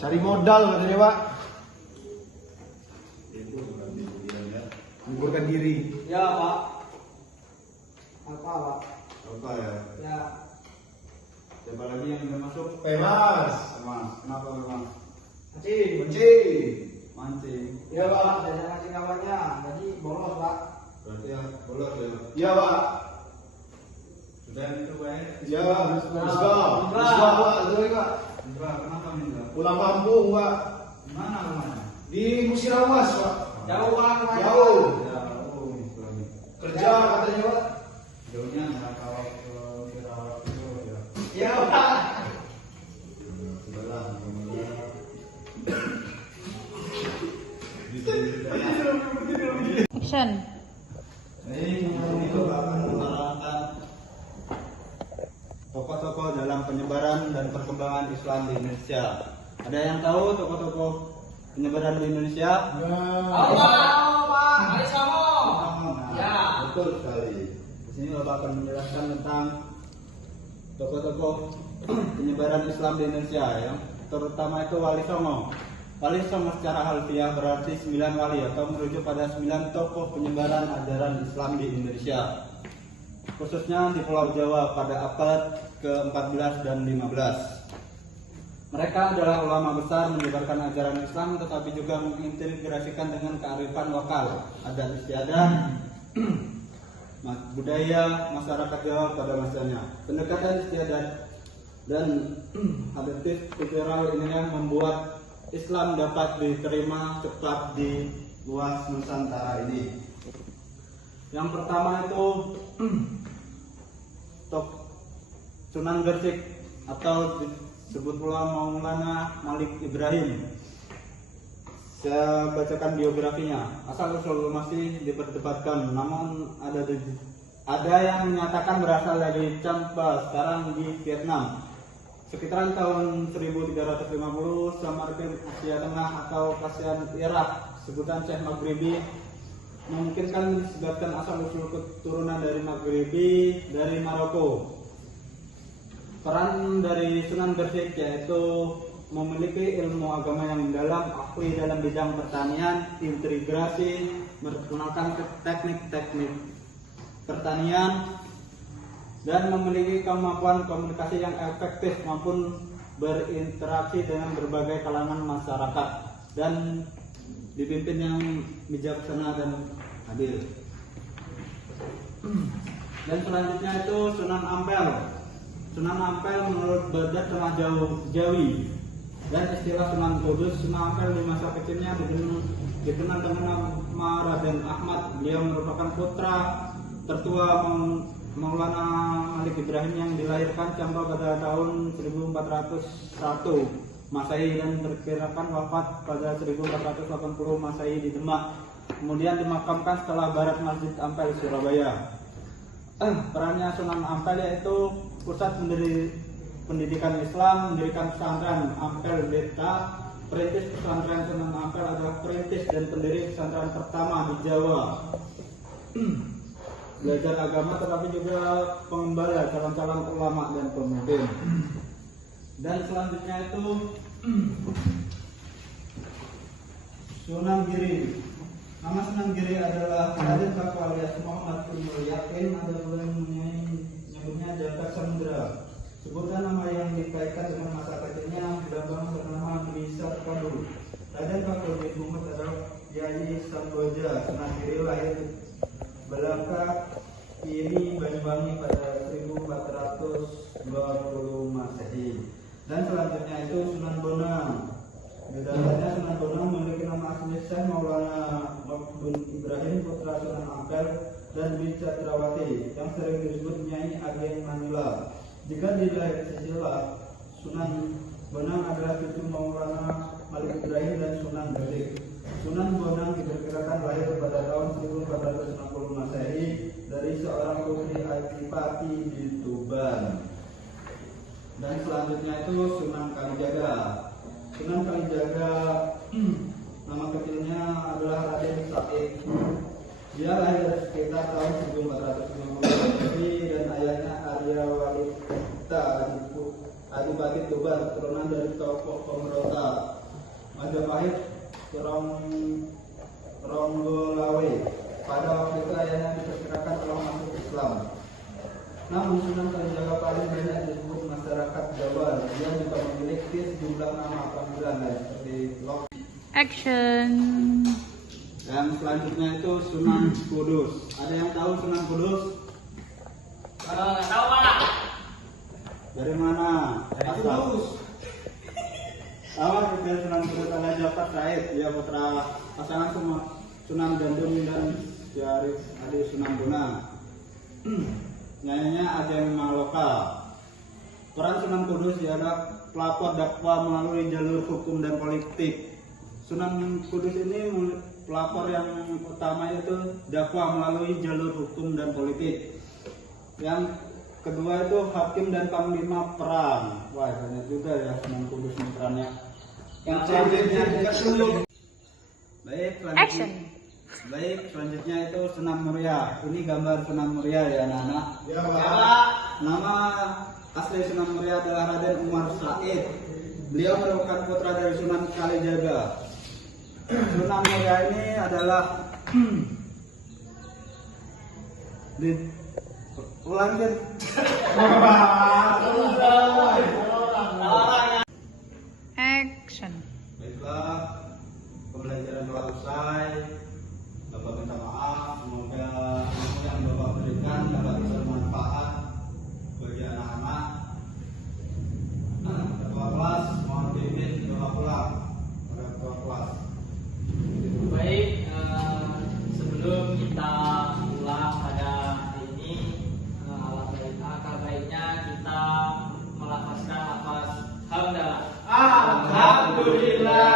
Cari modal katanya Pak. Liburkan diri. Ya Pak. Apa Pak? Apa ya? Ya. Siapa lagi yang udah masuk? Mas. Mas, kenapa Mas? Mancing. Kunci. Mancing. Ya Pak, dari mancing kawannya. Jadi bolos Pak. Berarti ya bolos ya. Iya Pak. Sudah itu baik. Iya Pak. Bismillah. Bismillah Pak. Bismillah Pak. Indra, kenapa Indra? Pulang kampung Pak. Di mana rumahnya? Di Musirawas Pak. Jauh Pak rumahnya. Jauh. Ya, oh, Islam. Kerja katanya Pak. Jauhnya ya kalau ke Firawak itu ya. Ya Pak. Sebelah, kemudian. Action. Ini akan menerangkan tokoh-tokoh dalam penyebaran dan perkembangan Islam di Indonesia. Ada yang tahu tokoh-tokoh penyebaran di Indonesia? Pak. Hari sama. Ya. Betul sekali. Di sini Bapak akan menjelaskan tentang tokoh-tokoh penyebaran Islam di Indonesia, yang terutama itu Wali Songo. Wali Songo secara harfiah berarti 9 wali atau merujuk pada 9 tokoh penyebaran ajaran Islam di Indonesia, khususnya di Pulau Jawa pada abad ke-14 dan 15. Mereka adalah ulama besar menyebarkan ajaran Islam, tetapi juga mengintegrasikan dengan kearifan lokal, adat istiadat, budaya masyarakat Jawa pada masanya. Pendekatan istiadat dan adat kultural ini yang membuat Islam dapat diterima cepat di luas Nusantara ini. Yang pertama itu Sunan Gresik atau disebut pula Maulana Malik Ibrahim. Saya bacakan biografinya. Asal usul masih diperdebatkan, namun ada yang menyatakan berasal dari Champa, sekarang di Vietnam. Sekitaran tahun 1350 Samarkand Asia Tengah atau Persian Irak, sebutan Syekh Maghribi, memungkinkan disebutkan asal usul keturunan dari Maghribi dari Maroko. Peran dari Sunan Gresik yaitu memiliki ilmu agama yang mendalam, ahli dalam bidang pertanian, integrasi, menggunakan teknik-teknik pertanian, dan memiliki kemampuan komunikasi yang efektif maupun berinteraksi dengan berbagai kalangan masyarakat, dan dipimpin yang bijaksana dan adil. Dan selanjutnya itu Sunan Ampel. Sunan Ampel menurut Badat Tengah Jawi dan istilah Sunan Kudus. Sunan Ampel di masa kecilnya dikenal dengan nama Raden Ahmad. Beliau merupakan putra tertua Maulana Malik Ibrahim yang dilahirkan Champa pada tahun 1401 Masehi dan diperkirakan wafat pada 1480 Masehi di Demak. Kemudian dimakamkan setelah barat Masjid Ampel Surabaya. Perannya Sunan Ampel yaitu pusat pendidikan Islam, mendirikan pesantren Ampel Beta. Perintis pesantren Sunan Ampel adalah perintis dan pendiri pesantren pertama di Jawa. Belajar agama tetapi juga pengembala calon-calon ulama dan pemimpin. Dan selanjutnya itu Sunan Giri. Nama Sunan Giri adalah Raden Paku alias Muhammad bin Yakin, ada yang menyebutnya Jaka Samudra. Sebutan nama yang dikaitkan dengan masa kecilnya Bambang bernama Bisa Kadu. Raden Paku bin Muhammad adalah Yai Samboja. Sunan Giri lahir Belaka Kiri Banyuwangi pada 1420 Masehi. Dan selanjutnya itu Sunan Bonang. Bedanya Sunan Bonang memiliki nama asli Syekh Maulana Malik Ibrahim, putra Sunan Ampel dan Dwi Chandrawati, yang sering disebut Nyai Agen Manila. Jika dilihat sejelas, Sunan Bonang adalah cucu Maulana Malik Ibrahim dan Sunan Gresik. Sunan Bonang diperkirakan lahir pada tahun 1460 Masehi dari seorang putri Adipati di Tuban. Dan selanjutnya itu Sunan Kalijaga. Sunan Kalijaga nama kecilnya adalah Raden Said. Dia lahir sekitar tahun 1450 Masehi dan ayahnya Arya Walita Adipati Tuban, keturunan dari tokoh pemberontak Majapahit Ronggolawe. Pada waktu itu ayahnya diperkirakan telah masuk Islam. Namun Sunan Kalijaga paling banyak disebut masyarakat Jawa. Dia juga memiliki sejumlah nama panggilan seperti Lok. Action. Dan selanjutnya itu Sunan Kudus. Ada yang tahu Sunan Kudus? Nggak tahu mana? Dari mana? Dari Asal. Kudus. Awal dari Sunan Kudus adalah Japar Said, dia putra pasangan Sunan Gandum dan Syarif Adi Sunan Bonang. Nyanyinya Ajeng Maloka. Peran Sunan Kudus ialah pelapor dakwah melalui jalur hukum dan politik. Sunan Kudus ini pelapor yang utama itu dakwah melalui jalur hukum dan politik. Yang kedua itu hakim dan panglima perang. Wah, banyak juga ya Sunan Kudus ini perannya. Yang selanjutnya Action. Baik, selanjutnya itu Sunan Muria. Ini gambar Sunan Muria ya anak-anak. Ya, Pak. Nama asli Sunan Muria adalah Raden Umar Said. Beliau merupakan putra dari Sunan Kalijaga. Sunan Muria ini adalah ulangan. Action. Baiklah, pembelajaran telah usai. Bapak minta maaf, semoga ilmu yang Bapak berikan dapat bisa bermanfaat bagi anak-anak. Ketua kelas, mohon pimpin Bapak pulang. Ketua kelas. Baik, sebelum kita pulang pada hari ini, alangkah baiknya kita melafazkan lafaz hamdalah. Alhamdulillah.